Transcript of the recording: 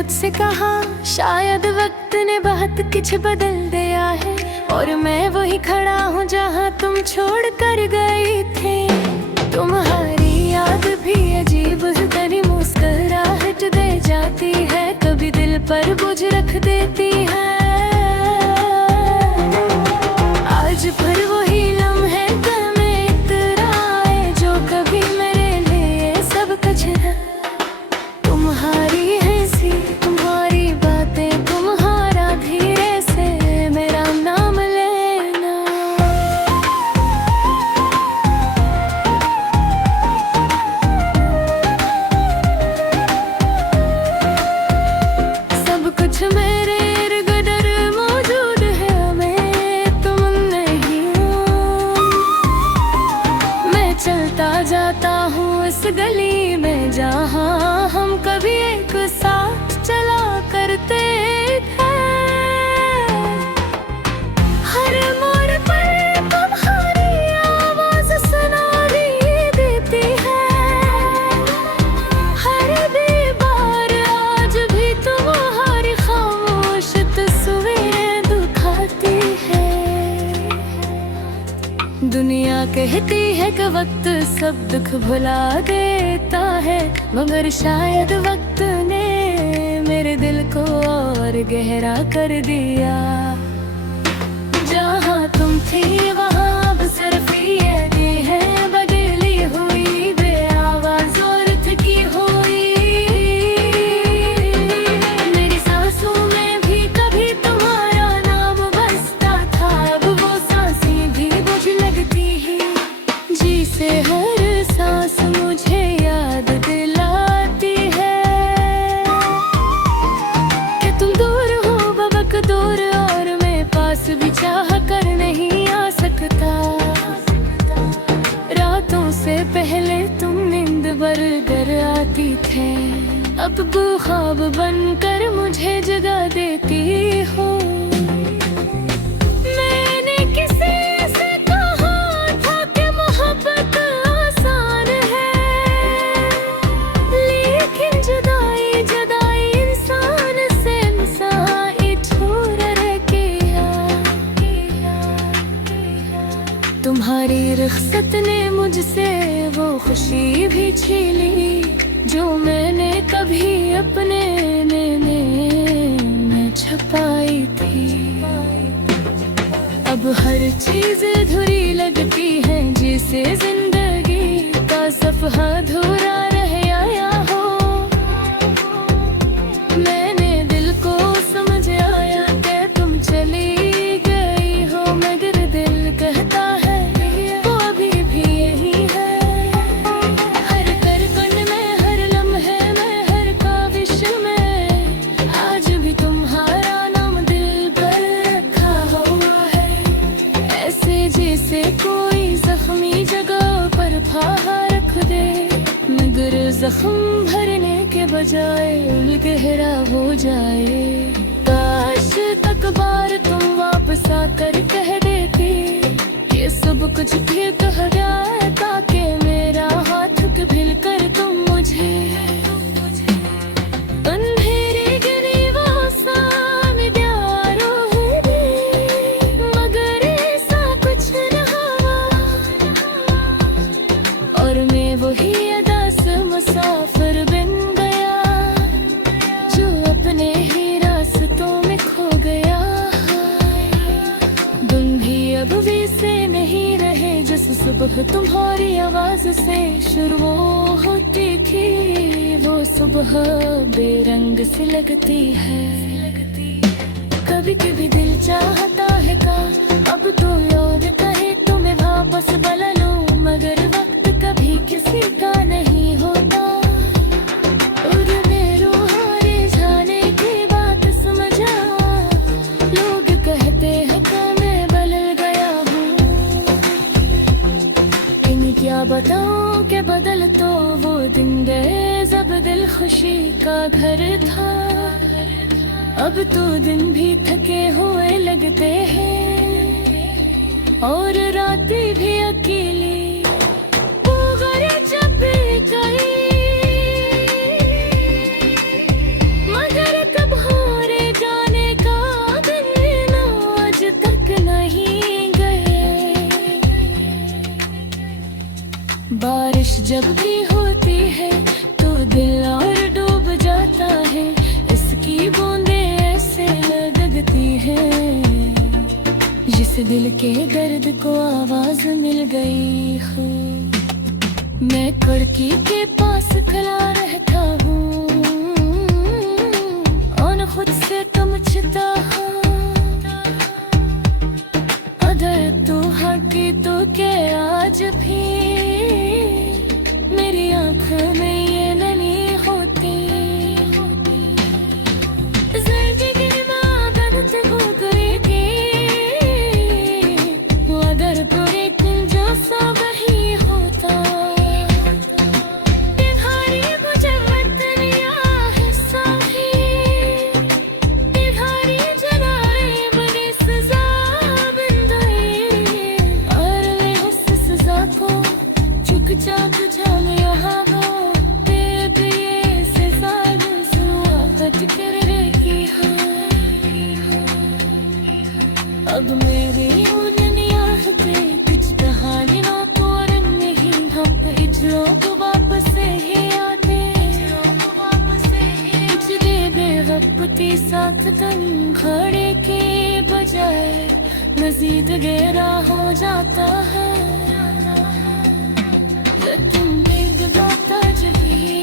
खुद से कहा शायद वक्त ने बहुत कुछ बदल दिया है, और मैं वही खड़ा हूँ जहाँ तुम छोड़ कर गई थे। तुम्हारी याद भी अजीब तेरी मुस्कुराहट दे जाती है, कभी दिल पर बोझ रख देती है। आज फिर वही लम्हे दिल में इतराए जो कभी मेरे लिए सब कुछ है। तुम्हारी हंसी, तुम्हारी बातें, तुम्हारा धीरे से मेरा नाम लेना। सब कुछ मेरे इर्द-गिर्द मौजूद है, मैं तुम नहीं हूँ। मैं चलता जाता हूँ इस गली में जहाँ हम कभी एक साथ चला करते थे। हर मोड़ पर तुम्हारी आवाज़ सुनाई देती है, हर दीवार आज भी तुम्हारी खामोश तस्वीरें दिखाती है। दुनिया कहती है कि वक्त सब दुख भुला देता है, मगर शायद वक्त ने मेरे दिल को और गहरा कर दिया। जहाँ तुम थी वहाँ अब सिर्फ ये है बदली हुई बेआवाज़ और थकी हुई। मेरी सांसों में भी कभी तुम्हारा नाम बसता था, अब वो सांसें भी मुझ लगती है। जी से हर सांस मुझे याद दिलाती है कि तुम दूर हो बबक दूर, और मैं पास भी चाह कर नहीं आ सकता। रातों से पहले तुम नींद भर कर आती थे, अब वो ख्वाब बनकर मुझे जगा देती हो। मैंने किसी से कहा था कि मोहब्बत आसान है, लेकिन जुदाई जुदाई इंसान से इंसान इछूर किया। तुम्हारी रुखसत ने मुझसे वो खुशी भी छीनी जो मैंने कभी अपने में छुपाई थी। अब हर चीज अधूरी लगती है, जिसे जिंदगी का सफा अधूरा रह आया हो। मैंने दिल को समझ आया कि तुम चली गई हो, मगर दिल कहता है वो अभी भी यही है। हर करकन में, हर लम्हे में, हर काविश में आज भी तुम्हारा नाम दिल पर रखा हुआ है। ऐसे जैसे कोई जख्मी जगह पर फाहा रख दे, मगर जख्म भरने के बजाय गहरा हो जाए। काश तक बार तुम वापस आकर कह देती ये सब कुछ ठीक हो जाए, ताकि मेरा हाथ पिघल कर तुम मुझे अंधेरे गरीबों सामने प्यारो है दे, मगर ऐसा कुछ न हुआ। और मैं वही अदास मुसाफिर बन गया जो अपने ही रास्तों में खो गया। तुम भी अब वैसे नहीं रहे जिस सुबह तुम्हारी आवाज से शुरू होती थी। वो सुबह बेरंग सी लगती है। कभी कभी दिल चाहता है का अब तो याद कहे तुम्हें वापस बुला लूं, मगर वक्त कभी किसी का नहीं होता। और मेरे हारे जाने की बात समझा, लोग कहते हैं कि मैं बदल गया हूँ। इन क्या बताऊं कि बदल तो वो दिन गए जब दिल खुशी का घर था। अब तो दिन भी थके हुए लगते हैं और रातें भी अकेली। जब भी कहीं मगर जब भी होती है तो दिल और डूब जाता है, इसकी बूंदें ऐसे लगती हैं जिस दिल के दर्द को आवाज मिल गई हो। मैं खिड़की के पास खड़ा रहता हूँ और खुद से समझता हूँ, अगर तू हटी तो क्या आज भी मेरी आँखों में ये नमी होती। जिंदगी में आदत हो गई थी, अगर पूरे दिन जैसा वही होता। तुम्हारी मुझे वतनिया हिस्सा ही, तुम्हारी जलाए बड़ी सजा बन गई, और मैं उस सजा को चुपचाप बुझा लिया वो। बेबी से सारी सुआहट कर रही हो, अब मेरी दुनिया पे कुछ कहानी ना तोड़ नहीं, हम इस लोग वापस ही आते, कुछ दे बेवकूफी साथ तन खड़े के बजाय मजीद गहरा हो जाता है। लेकिन दिल बताता जभी